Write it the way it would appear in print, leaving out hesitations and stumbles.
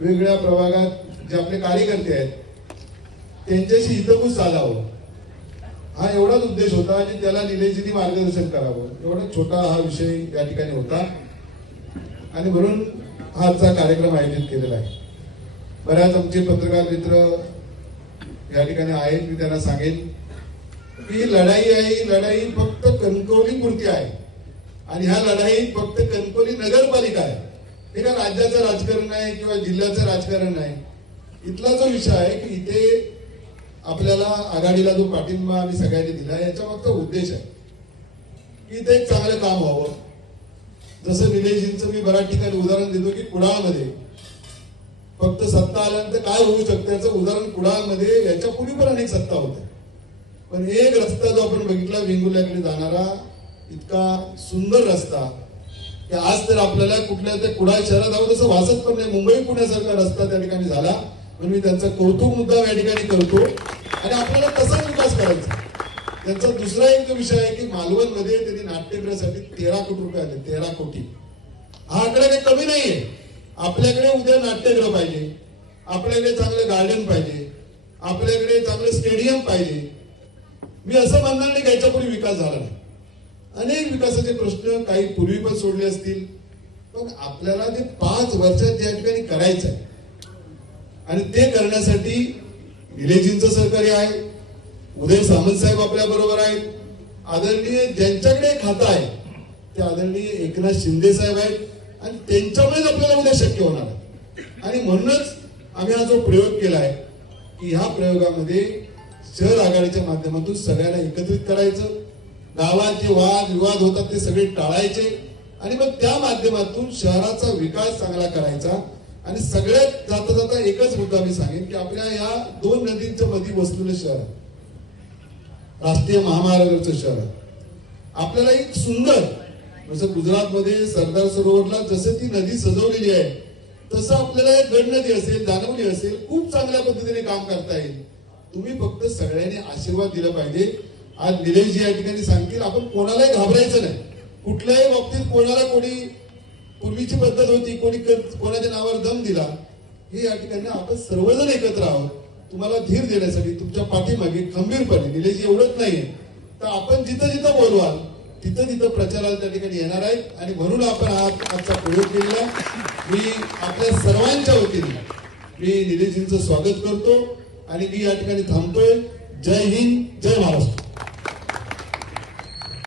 वेगवेगळ्या प्रभागात जे आपले कार्यकर्ते आहेत त्यांच्याशी हितगुज साधावं, हा एवढाच उद्देश होता की त्याला निलेशजींनी मार्गदर्शन करावं. एवढा छोटा हा विषय या ठिकाणी होता आणि म्हणून हा आजचा कार्यक्रम आयोजित केलेला आहे. बऱ्याच आमचे पत्रकार मित्र या ठिकाणी आहेत. मी त्यांना सांगेन की लढाई आहे, ही लढाई फक्त कणकवली पुरती आहे आणि ह्या लढाईत फक्त कणकवली नगरपालिका आहे. हे का राज्याचं राजकारण आहे किंवा जिल्ह्याचं राजकारण नाही. इथला जो विषय आहे की इथे आपल्याला आघाडीला जो पाठिंबा आम्ही सगळ्यांनी दिला याच्या मागचा उद्देश आहे की इथे एक चांगलं काम व्हावं. जसं निलेशजींचं मी बऱ्याच ठिकाणी उदाहरण देतो की कुडाळमध्ये फक्त सत्ता आल्यानंतर काय होऊ शकतं याचं उदाहरण कुडाळमध्ये याच्या पूर्वी पण अनेक सत्ता होत्या, पण एक रस्ता जो आपण बघितला वेंगुर्ल्याकडे जाणारा इतका सुंदर रस्ता की आज तर आपल्याला कुठल्या त्या कुडाळ शहरात जावं तसं वाचत पण नाही. मुंबई पुण्यासारखा रस्ता त्या ठिकाणी झाला म्हणून मी त्यांचा कौतुक मुद्दा या ठिकाणी करतो आणि आपल्याला तसाच विकास करायचा. त्यांचा दुसरा एक जो विषय आहे की मालवणमध्ये त्यांनी नाट्यगृहासाठी 13 कोटी रुपये आले. 13 कोटी हा आकडा काही कमी नाहीये. आपल्याकडे उद्या नाट्यगृह पाहिजे, आपल्याकडे चांगलं गार्डन पाहिजे, आपल्याकडे चांगलं स्टेडियम पाहिजे. मी असं म्हणणार नाही की याच्यापूर्वी विकास झाला नाही. अनेक विकासाचे प्रश्न काही पूर्वी पण सोडले असतील, पण आपल्याला ते 5 वर्षात या ठिकाणी करायचं आहे आणि ते करण्यासाठी निलेशजींचं सहकार्य आहे. उदय सामंत साहेब आपल्या बरोबर आहेत. आदरणीय ज्यांच्याकडे खातं आहे ते आदरणीय एकनाथ शिंदे साहेब आहेत आणि त्यांच्यामुळेच आपल्याला उद्या शक्य होणार आहे. आणि म्हणूनच आम्ही हा जो प्रयोग केला आहे की ह्या प्रयोगामध्ये शहर आघाडीच्या माध्यमातून सगळ्यांना एकत्रित करायचं, गावात जे वाद विवाद होतात ते सगळे टाळायचे आणि मग त्या माध्यमातून शहराचा विकास चांगला करायचा. आणि सगळ्यात जाता जाता एकच मुद्दा मी सांगेन की आपल्या या 2 नदींच्या मध्ये बसलेलं शहर, राष्ट्रीय महामार्गावरचं शहर, आपल्याला एक सुंदर जसं गुजरातमध्ये सरदार सरोवरला जसं ती नदी सजवलेली आहे तसं आपल्याला एक गड नदी असेल, जानवली असेल, खूप चांगल्या पद्धतीने काम करता येईल. तुम्ही फक्त सगळ्यांनी आशीर्वाद दिला पाहिजे. आज निलेशजी या ठिकाणी सांगतील आपण कोणालाही घाबरायचं नाही. कुठल्याही बाबतीत कोणाला कोणी पूर्वीची पद्धत होती कोणी कोणाच्या नावावर दम दिला, हे या ठिकाणी आपण सर्वजण एकत्र आहोत तुम्हाला धीर देण्यासाठी, तुमच्या पाठीमागे खंबीरपणे. निलेशजी एवढंच नाहीये तर आपण जिथं जिथं बोलवाल तिथं तिथं प्रचाराला त्या ठिकाणी येणार आहेत आणि म्हणून आपण आजचा प्रयोग केलेला. मी आपल्या सर्वांच्या वतीने मी निलेशजींचं स्वागत करतो आणि मी या ठिकाणी थांबतोय. जय हिंद, जय महाराष्ट्र.